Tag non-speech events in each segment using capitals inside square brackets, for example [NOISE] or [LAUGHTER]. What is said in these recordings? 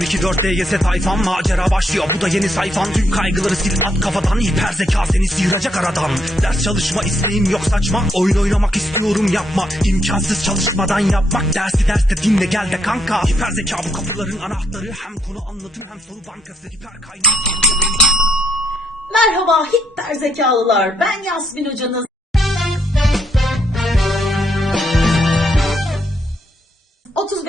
02 DGS tayfan macera başlıyor. Bu da yeni sayfan. Tüm kaygıları sil at kafadan hiper zeka seni sıyıracak aradan. Ders çalışma isteğim yok saçma. Oyun oynamak istiyorum yapma. İmkansız çalışmadan yapmak Dersi derste dinle gel de kanka. Hiper zeka bu kapıların anahtarı. Hem konu anlatım hem soru bankası. Hiper kaynak. Merhaba hiper zekalılar. Ben Yasmin hocanız.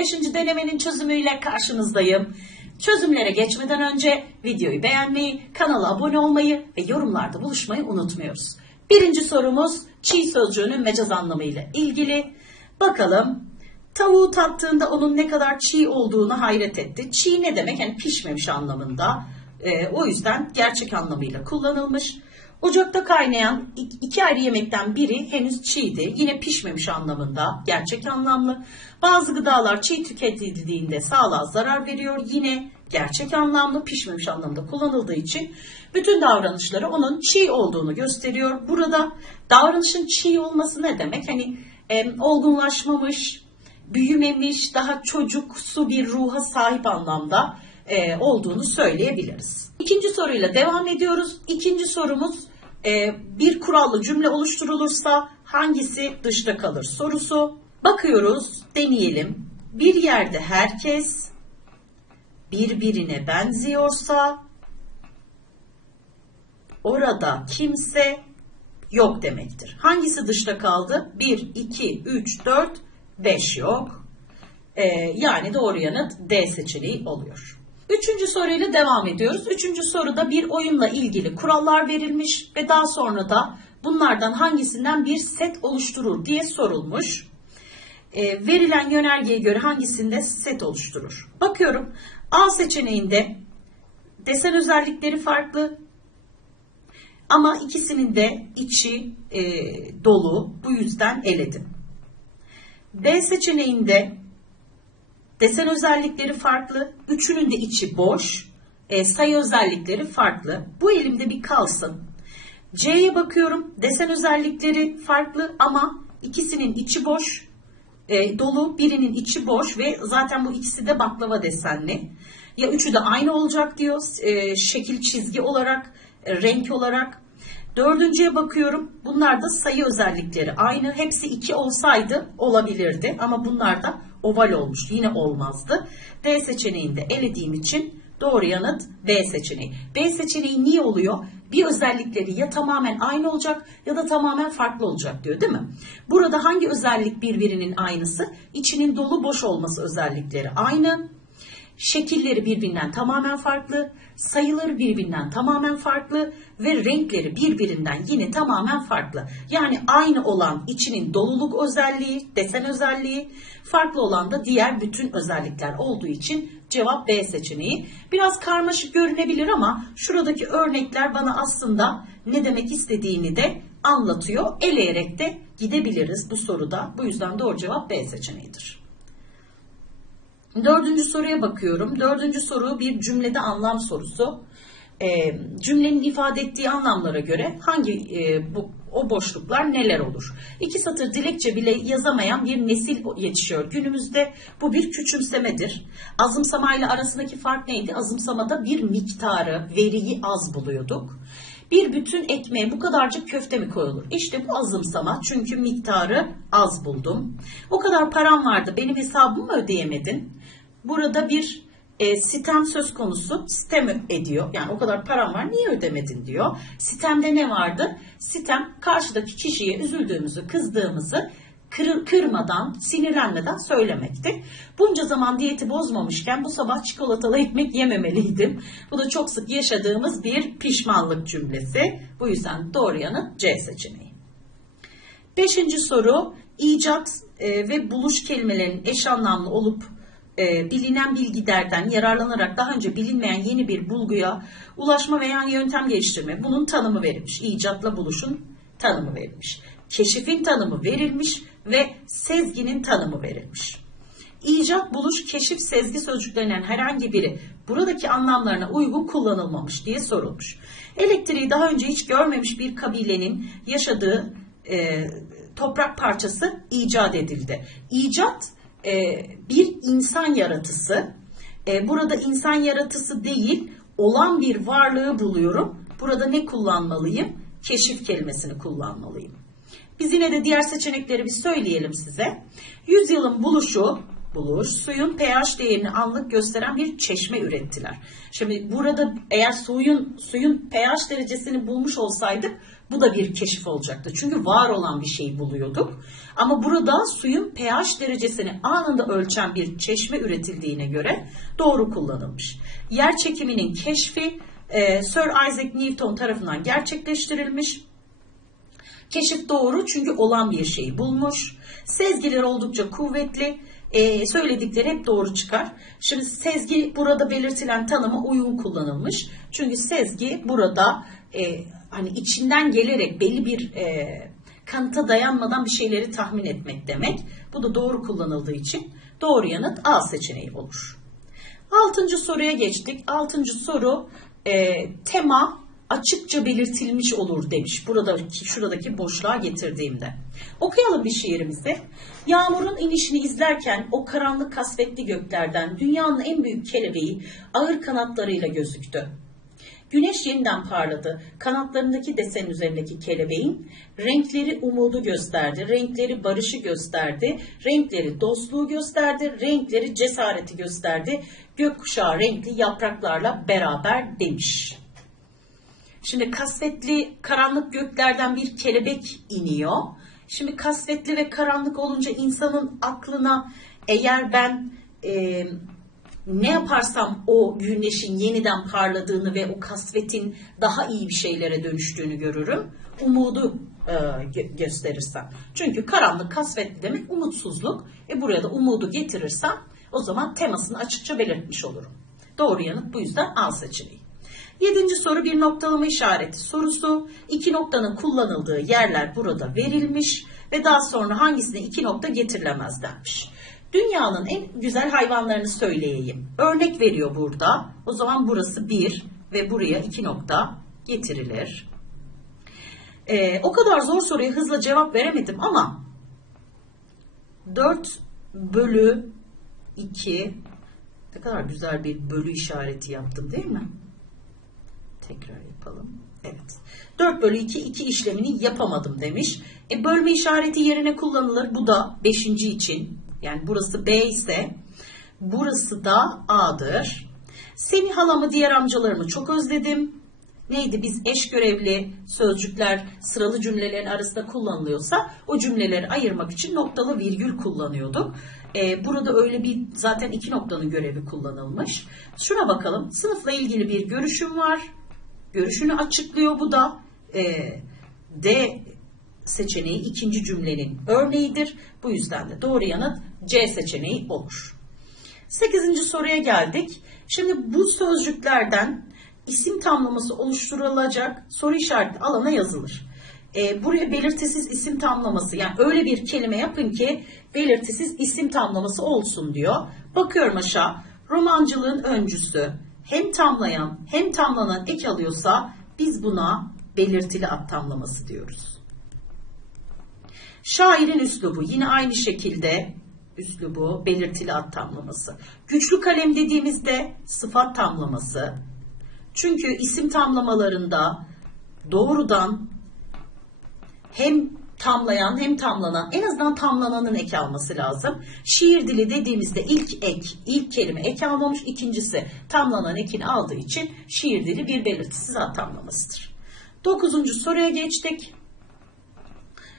...35. denemenin çözümüyle karşınızdayım. Çözümlere geçmeden önce videoyu beğenmeyi, kanala abone olmayı ve yorumlarda buluşmayı unutmuyoruz. Birinci sorumuz çiğ sözcüğünün mecaz anlamıyla ilgili. Bakalım tavuğu tattığında onun ne kadar çiğ olduğunu hayret etti. Çiğ ne demek? Yani pişmemiş anlamında. Ee, o yüzden gerçek anlamıyla kullanılmış. Ocakta kaynayan ik- iki ayrı yemekten biri henüz çiğdi. Yine pişmemiş anlamında, gerçek anlamlı. Bazı gıdalar çiğ tüketildiğinde sağlığa zarar veriyor. Yine gerçek anlamlı, pişmemiş anlamda kullanıldığı için bütün davranışları onun çiğ olduğunu gösteriyor. Burada davranışın çiğ olması ne demek? Hani em, olgunlaşmamış, büyümemiş, daha çocuksu bir ruha sahip anlamda e, olduğunu söyleyebiliriz. İkinci soruyla devam ediyoruz. İkinci sorumuz e, bir kurallı cümle oluşturulursa hangisi dışta kalır sorusu. Bakıyoruz, deneyelim. Bir yerde herkes birbirine benziyorsa orada kimse yok demektir. Hangisi dışta kaldı? 1, 2, 3, 4, 5 yok. Ee, yani doğru yanıt D seçeneği oluyor. Üçüncü soruyla devam ediyoruz. Üçüncü soruda bir oyunla ilgili kurallar verilmiş ve daha sonra da bunlardan hangisinden bir set oluşturur diye sorulmuş. Ee, verilen yönergeye göre hangisinde set oluşturur? Bakıyorum A seçeneğinde desen özellikleri farklı, ama ikisinin de içi e, dolu. Bu yüzden eledim. B seçeneğinde desen özellikleri farklı. Üçünün de içi boş. E, sayı özellikleri farklı. Bu elimde bir kalsın. C'ye bakıyorum. Desen özellikleri farklı ama ikisinin içi boş. E, dolu. Birinin içi boş ve zaten bu ikisi de baklava desenli. Ya üçü de aynı olacak diyor. E, şekil çizgi olarak, e, renk olarak. Dördüncüye bakıyorum. Bunlar da sayı özellikleri aynı. Hepsi iki olsaydı olabilirdi. Ama bunlar da oval olmuş. Yine olmazdı. D seçeneğinde elediğim için doğru yanıt B seçeneği. B seçeneği niye oluyor? Bir özellikleri ya tamamen aynı olacak ya da tamamen farklı olacak diyor değil mi? Burada hangi özellik birbirinin aynısı? İçinin dolu boş olması özellikleri aynı. Şekilleri birbirinden tamamen farklı, sayıları birbirinden tamamen farklı ve renkleri birbirinden yine tamamen farklı. Yani aynı olan içinin doluluk özelliği, desen özelliği, farklı olan da diğer bütün özellikler olduğu için cevap B seçeneği. Biraz karmaşık görünebilir ama şuradaki örnekler bana aslında ne demek istediğini de anlatıyor. Eleyerek de gidebiliriz bu soruda. Bu yüzden doğru cevap B seçeneğidir. Dördüncü soruya bakıyorum. Dördüncü soru bir cümlede anlam sorusu. E, cümlenin ifade ettiği anlamlara göre hangi e, bu o boşluklar neler olur? İki satır dilekçe bile yazamayan bir nesil yetişiyor günümüzde. Bu bir küçümsemedir. Azımsama ile arasındaki fark neydi? Azımsamada bir miktarı, veriyi az buluyorduk. Bir bütün ekmeğe bu kadarcık köfte mi koyulur? İşte bu azımsama çünkü miktarı az buldum. O kadar param vardı benim hesabımı ödeyemedin. Burada bir e, sitem söz konusu sitem ediyor. Yani o kadar param var niye ödemedin diyor. Sitemde ne vardı? Sitem karşıdaki kişiye üzüldüğümüzü, kızdığımızı kır, kırmadan, sinirlenmeden söylemekti. Bunca zaman diyeti bozmamışken bu sabah çikolatalı ekmek yememeliydim. Bu da çok sık yaşadığımız bir pişmanlık cümlesi. Bu yüzden doğru yanıt C seçeneği. Beşinci soru icat e, ve buluş kelimelerinin eş anlamlı olup e, bilinen bilgilerden yararlanarak daha önce bilinmeyen yeni bir bulguya ulaşma veya yöntem geliştirme. Bunun tanımı verilmiş. İcatla buluşun tanımı verilmiş. Keşifin tanımı verilmiş ve sezginin tanımı verilmiş. İcat, buluş, keşif, sezgi sözcüklerinden herhangi biri buradaki anlamlarına uygun kullanılmamış diye sorulmuş. Elektriği daha önce hiç görmemiş bir kabilenin yaşadığı e, toprak parçası icat edildi. İcat bir insan yaratısı E, burada insan yaratısı değil, olan bir varlığı buluyorum. Burada ne kullanmalıyım? Keşif kelimesini kullanmalıyım. Biz yine de diğer seçenekleri bir söyleyelim size. Yüzyılın buluşu, buluş, suyun pH değerini anlık gösteren bir çeşme ürettiler. Şimdi burada eğer suyun suyun pH derecesini bulmuş olsaydık bu da bir keşif olacaktı. Çünkü var olan bir şeyi buluyorduk. Ama burada suyun pH derecesini anında ölçen bir çeşme üretildiğine göre doğru kullanılmış. Yer çekiminin keşfi e, Sir Isaac Newton tarafından gerçekleştirilmiş. Keşif doğru çünkü olan bir şeyi bulmuş. Sezgiler oldukça kuvvetli. Ee, söyledikleri hep doğru çıkar. Şimdi sezgi burada belirtilen tanıma uygun kullanılmış. Çünkü sezgi burada e, hani içinden gelerek belli bir e, kanıta dayanmadan bir şeyleri tahmin etmek demek. Bu da doğru kullanıldığı için doğru yanıt A seçeneği olur. Altıncı soruya geçtik. Altıncı soru e, tema açıkça belirtilmiş olur demiş. Buradaki şuradaki boşluğa getirdiğimde. Okuyalım bir şiirimizi. Yağmurun inişini izlerken o karanlık kasvetli göklerden dünyanın en büyük kelebeği ağır kanatlarıyla gözüktü. Güneş yeniden parladı. Kanatlarındaki desen üzerindeki kelebeğin renkleri umudu gösterdi, renkleri barışı gösterdi, renkleri dostluğu gösterdi, renkleri cesareti gösterdi. Gökkuşağı renkli yapraklarla beraber demiş. Şimdi kasvetli karanlık göklerden bir kelebek iniyor. Şimdi kasvetli ve karanlık olunca insanın aklına eğer ben e, ne yaparsam o güneşin yeniden parladığını ve o kasvetin daha iyi bir şeylere dönüştüğünü görürüm. Umudu e, gö- gösterirsem. Çünkü karanlık kasvetli demek umutsuzluk. E buraya da umudu getirirsem o zaman temasını açıkça belirtmiş olurum. Doğru yanıt bu yüzden A seçeneği. Yedinci soru bir noktalama işareti sorusu. İki noktanın kullanıldığı yerler burada verilmiş ve daha sonra hangisine iki nokta getirilemez denmiş. Dünyanın en güzel hayvanlarını söyleyeyim. Örnek veriyor burada. O zaman burası bir ve buraya iki nokta getirilir. Ee, o kadar zor soruya hızla cevap veremedim ama 4 bölü 2 ne kadar güzel bir bölü işareti yaptım değil mi? Tekrar yapalım. Evet. 4 bölü 2 2 işlemini yapamadım demiş. E, bölme işareti yerine kullanılır. Bu da 5. için. Yani burası B ise burası da A'dır. Seni halamı diğer amcalarımı çok özledim. Neydi biz eş görevli sözcükler sıralı cümlelerin arasında kullanılıyorsa o cümleleri ayırmak için noktalı virgül kullanıyorduk. Ee, burada öyle bir zaten iki noktanın görevi kullanılmış. Şuna bakalım sınıfla ilgili bir görüşüm var. Görüşünü açıklıyor bu da. Ee, D seçeneği ikinci cümlenin örneğidir. Bu yüzden de doğru yanıt C seçeneği olur. Sekizinci soruya geldik. Şimdi bu sözcüklerden isim tamlaması oluşturulacak soru işareti alana yazılır. Ee, buraya belirtisiz isim tamlaması yani öyle bir kelime yapın ki belirtisiz isim tamlaması olsun diyor. Bakıyorum aşağı romancılığın öncüsü hem tamlayan hem tamlanan ek alıyorsa biz buna belirtili ad tamlaması diyoruz. Şairin üslubu yine aynı şekilde üslubu belirtili ad tamlaması. Güçlü kalem dediğimizde sıfat tamlaması. Çünkü isim tamlamalarında doğrudan hem tamlayan hem tamlanan en azından tamlananın ek alması lazım. Şiir dili dediğimizde ilk ek, ilk kelime ek almamış, ikincisi tamlanan ekini aldığı için şiir dili bir belirtisiz ad tamlamasıdır. Dokuzuncu soruya geçtik.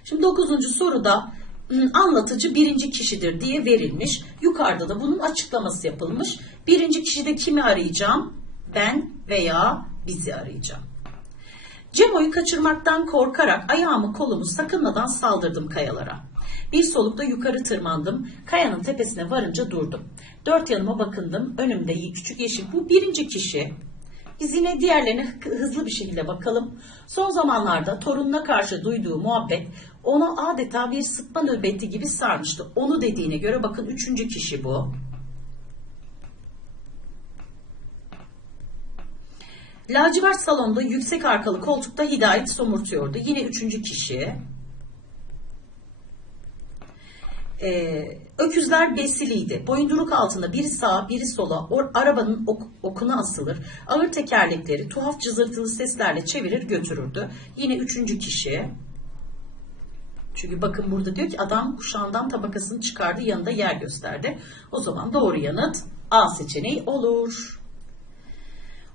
Şimdi dokuzuncu soruda anlatıcı birinci kişidir diye verilmiş. Yukarıda da bunun açıklaması yapılmış. Birinci kişide kimi arayacağım? Ben veya bizi arayacağım. Cemo'yu kaçırmaktan korkarak ayağımı kolumu sakınmadan saldırdım kayalara. Bir solukta yukarı tırmandım. Kayanın tepesine varınca durdum. Dört yanıma bakındım. Önümde küçük yeşil. Bu birinci kişi. Biz yine diğerlerine hızlı bir şekilde bakalım. Son zamanlarda torununa karşı duyduğu muhabbet onu adeta bir sıtma nöbeti gibi sarmıştı. Onu dediğine göre bakın üçüncü kişi bu. Lacivert salonda yüksek arkalı koltukta Hidayet somurtuyordu. Yine üçüncü kişi. e, öküzler besiliydi. Boyunduruk altında biri sağa biri sola o, arabanın ok- okuna asılır. Ağır tekerlekleri tuhaf cızırtılı seslerle çevirir götürürdü. Yine üçüncü kişi. Çünkü bakın burada diyor ki adam kuşağından tabakasını çıkardı yanında yer gösterdi. O zaman doğru yanıt A seçeneği olur.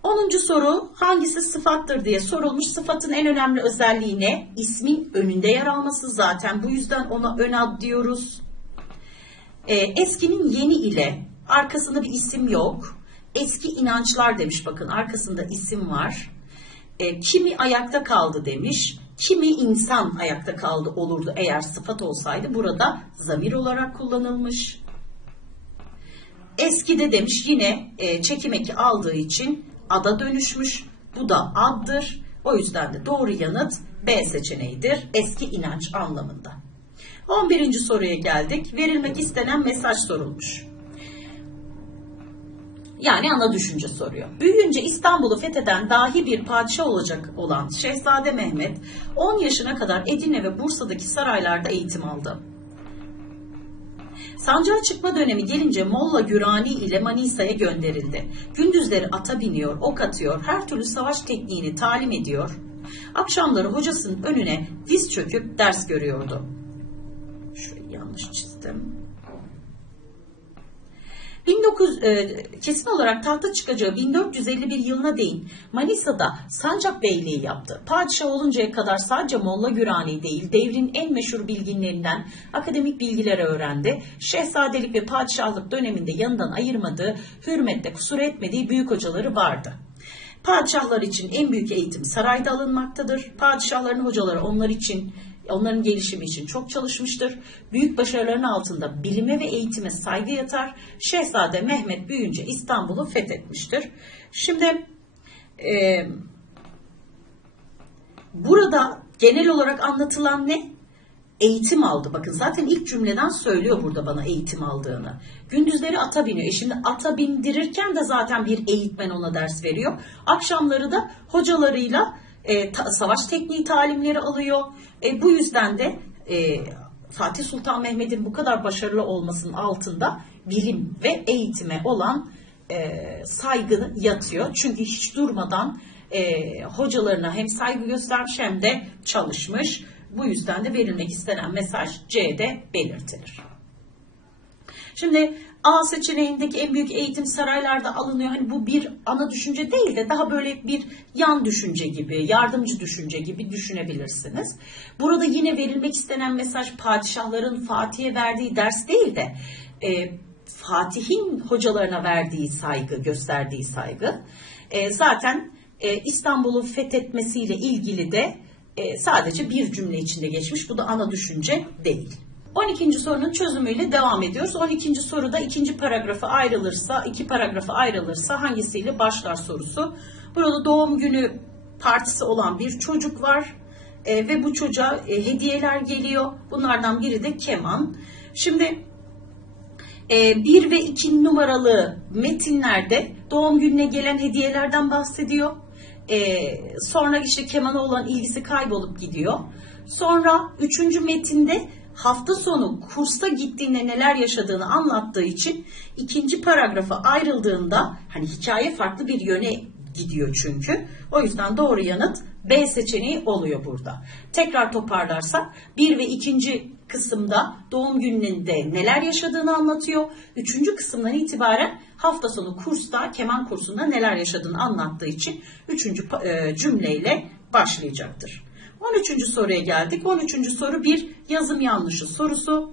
10. soru hangisi sıfattır diye sorulmuş. Sıfatın en önemli özelliği ne? İsmin önünde yer alması zaten bu yüzden ona ön ad diyoruz. Ee, eskinin yeni ile arkasında bir isim yok. Eski inançlar demiş bakın arkasında isim var. Ee, kimi ayakta kaldı demiş. Kimi insan ayakta kaldı olurdu eğer sıfat olsaydı. Burada zamir olarak kullanılmış. Eskide demiş yine e, çekim eki aldığı için ada dönüşmüş. Bu da addır. O yüzden de doğru yanıt B seçeneğidir. Eski inanç anlamında. 11. soruya geldik. Verilmek istenen mesaj sorulmuş. Yani ana düşünce soruyor. Büyüyünce İstanbul'u fetheden dahi bir padişah olacak olan Şehzade Mehmet 10 yaşına kadar Edirne ve Bursa'daki saraylarda eğitim aldı. Sancağa çıkma dönemi gelince Molla Gürani ile Manisa'ya gönderildi. Gündüzleri ata biniyor, ok atıyor, her türlü savaş tekniğini talim ediyor. Akşamları hocasının önüne diz çöküp ders görüyordu. Şurayı yanlış çizdim. 19 e, kesin olarak tahta çıkacağı 1451 yılına değin Manisa'da Sancak Beyliği yaptı. Padişah oluncaya kadar sadece Molla Gürani değil, devrin en meşhur bilginlerinden akademik bilgileri öğrendi. Şehzadelik ve padişahlık döneminde yanından ayırmadığı, hürmette kusur etmediği büyük hocaları vardı. Padişahlar için en büyük eğitim sarayda alınmaktadır. Padişahların hocaları onlar için onların gelişimi için çok çalışmıştır. Büyük başarıların altında bilime ve eğitime saygı yatar. Şehzade Mehmet büyüyünce İstanbul'u fethetmiştir. Şimdi e, burada genel olarak anlatılan ne? Eğitim aldı. Bakın zaten ilk cümleden söylüyor burada bana eğitim aldığını. Gündüzleri ata biniyor. E şimdi ata bindirirken de zaten bir eğitmen ona ders veriyor. Akşamları da hocalarıyla e, ta- savaş tekniği talimleri alıyor. E, bu yüzden de e, Fatih Sultan Mehmet'in bu kadar başarılı olmasının altında bilim ve eğitime olan e, saygı yatıyor. Çünkü hiç durmadan e, hocalarına hem saygı göstermiş hem de çalışmış. Bu yüzden de verilmek istenen mesaj C'de belirtilir. Şimdi A seçeneğindeki en büyük eğitim saraylarda alınıyor. Hani bu bir ana düşünce değil de daha böyle bir yan düşünce gibi, yardımcı düşünce gibi düşünebilirsiniz. Burada yine verilmek istenen mesaj padişahların Fatih'e verdiği ders değil de e, Fatih'in hocalarına verdiği saygı, gösterdiği saygı. E, zaten e, İstanbul'u fethetmesiyle ilgili de e, sadece bir cümle içinde geçmiş. Bu da ana düşünce değil. 12. sorunun çözümüyle devam ediyoruz. 12. soruda ikinci paragrafı ayrılırsa, iki paragrafı ayrılırsa hangisiyle başlar sorusu. Burada doğum günü partisi olan bir çocuk var E, ve bu çocuğa e, hediyeler geliyor. Bunlardan biri de keman. Şimdi 1 ve 2 numaralı metinlerde doğum gününe gelen hediyelerden bahsediyor. Ee, sonra işte kemana olan ilgisi kaybolup gidiyor. Sonra üçüncü metinde hafta sonu kursa gittiğinde neler yaşadığını anlattığı için ikinci paragrafa ayrıldığında hani hikaye farklı bir yöne gidiyor çünkü. O yüzden doğru yanıt B seçeneği oluyor burada. Tekrar toparlarsak bir ve ikinci kısımda doğum gününde neler yaşadığını anlatıyor. Üçüncü kısımdan itibaren hafta sonu kursta, keman kursunda neler yaşadığını anlattığı için üçüncü e, cümleyle başlayacaktır. 13. soruya geldik. 13. soru bir yazım yanlışı sorusu.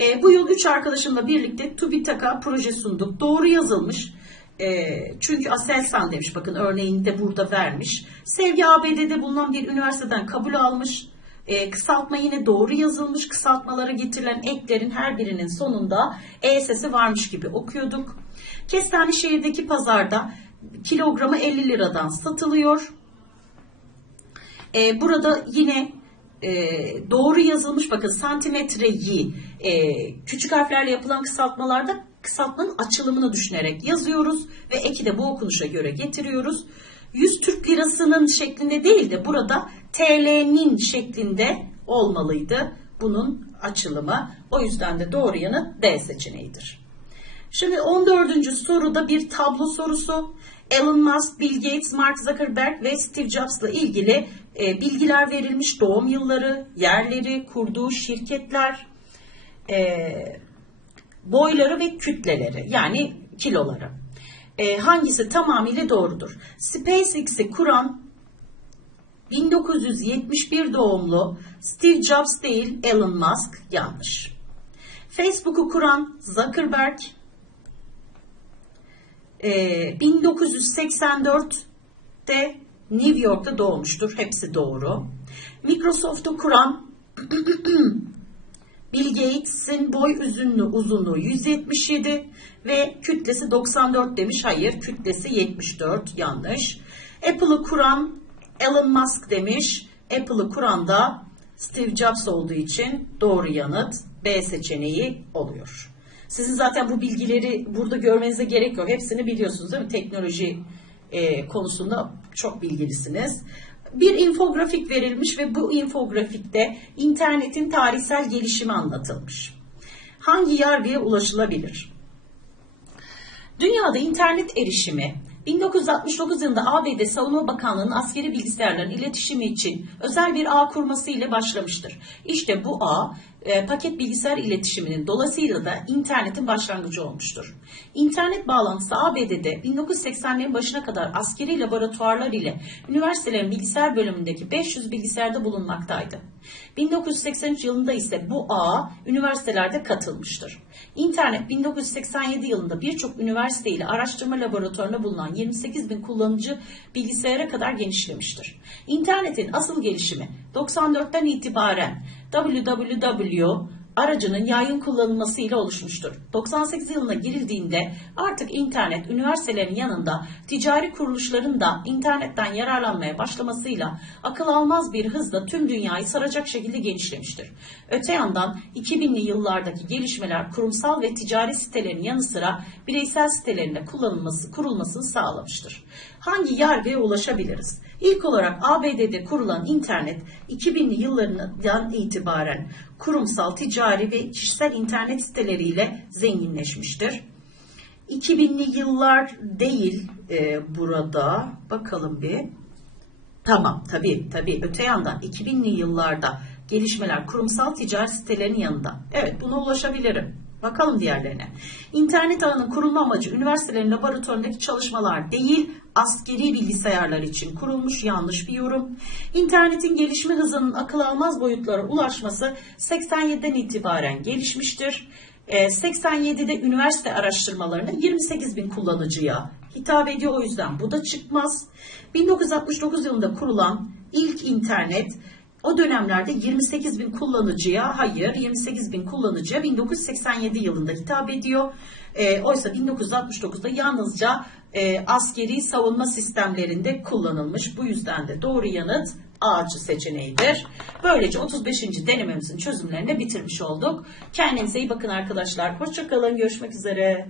E, bu yıl 3 arkadaşımla birlikte TÜBİTAK'a proje sunduk. Doğru yazılmış. E, çünkü Aselsan demiş bakın örneğini de burada vermiş. Sevgi ABD'de bulunan bir üniversiteden kabul almış. E, kısaltma yine doğru yazılmış. Kısaltmalara getirilen eklerin her birinin sonunda E sesi varmış gibi okuyorduk. Kestane şehirdeki pazarda kilogramı 50 liradan satılıyor. E, burada yine e, doğru yazılmış bakın santimetreyi e, küçük harflerle yapılan kısaltmalarda kısaltmanın açılımını düşünerek yazıyoruz ve eki de bu okunuşa göre getiriyoruz. 100 Türk lirasının şeklinde değil de burada TL'nin şeklinde olmalıydı. Bunun açılımı. O yüzden de doğru yanıt D seçeneğidir. Şimdi 14. soruda bir tablo sorusu. Elon Musk, Bill Gates, Mark Zuckerberg ve Steve Jobs'la ilgili e, bilgiler verilmiş. Doğum yılları, yerleri, kurduğu şirketler, e, boyları ve kütleleri yani kiloları. E, hangisi tamamıyla doğrudur? SpaceX'i kuran 1971 doğumlu Steve Jobs değil Elon Musk yanlış. Facebook'u kuran Zuckerberg e, 1984'te New York'ta doğmuştur. Hepsi doğru. Microsoft'u kuran [CLEARS THROAT] Bill Gates'in boy uzunluğu, uzunluğu 177 ve kütlesi 94 demiş. Hayır, kütlesi 74. Yanlış. Apple'ı kuran Elon Musk demiş. Apple'ı kuran da Steve Jobs olduğu için doğru yanıt B seçeneği oluyor. Sizin zaten bu bilgileri burada görmenize gerek yok. Hepsini biliyorsunuz değil mi? Teknoloji e, konusunda çok bilgilisiniz. Bir infografik verilmiş ve bu infografikte internetin tarihsel gelişimi anlatılmış. Hangi yargıya ulaşılabilir? Dünyada internet erişimi 1969 yılında ABD Savunma Bakanlığı'nın askeri bilgisayarların iletişimi için özel bir ağ kurması ile başlamıştır. İşte bu ağ e, paket bilgisayar iletişiminin dolayısıyla da internetin başlangıcı olmuştur. İnternet bağlantısı ABD'de 1980'lerin başına kadar askeri laboratuvarlar ile üniversitelerin bilgisayar bölümündeki 500 bilgisayarda bulunmaktaydı. 1983 yılında ise bu ağ üniversitelerde katılmıştır. İnternet 1987 yılında birçok üniversite ile araştırma laboratuvarında bulunan 28 bin kullanıcı bilgisayara kadar genişlemiştir. İnternetin asıl gelişimi 94'ten itibaren www aracının yaygın kullanılmasıyla oluşmuştur. 98 yılına girildiğinde artık internet üniversitelerin yanında ticari kuruluşların da internetten yararlanmaya başlamasıyla akıl almaz bir hızla tüm dünyayı saracak şekilde genişlemiştir. Öte yandan 2000'li yıllardaki gelişmeler kurumsal ve ticari sitelerin yanı sıra bireysel sitelerinde kullanılması, kurulmasını sağlamıştır. Hangi yargıya ulaşabiliriz? İlk olarak ABD'de kurulan internet 2000'li yıllarından itibaren kurumsal, ticari ve kişisel internet siteleriyle zenginleşmiştir. 2000'li yıllar değil e, burada. Bakalım bir. Tamam tabii tabii öte yandan 2000'li yıllarda gelişmeler kurumsal ticari sitelerin yanında. Evet buna ulaşabilirim. Bakalım diğerlerine. İnternet ağının kurulma amacı üniversitelerin laboratuvarındaki çalışmalar değil, askeri bilgisayarlar için kurulmuş yanlış bir yorum. İnternetin gelişme hızının akıl almaz boyutlara ulaşması 87'den itibaren gelişmiştir. Ee, 87'de üniversite araştırmalarına 28 bin kullanıcıya hitap ediyor o yüzden bu da çıkmaz. 1969 yılında kurulan ilk internet o dönemlerde 28 bin kullanıcıya, hayır 28 bin kullanıcıya 1987 yılında hitap ediyor. E, oysa 1969'da yalnızca e, askeri savunma sistemlerinde kullanılmış. Bu yüzden de doğru yanıt A'cı seçeneğidir. Böylece 35. denememizin çözümlerini bitirmiş olduk. Kendinize iyi bakın arkadaşlar. Hoşçakalın. Görüşmek üzere.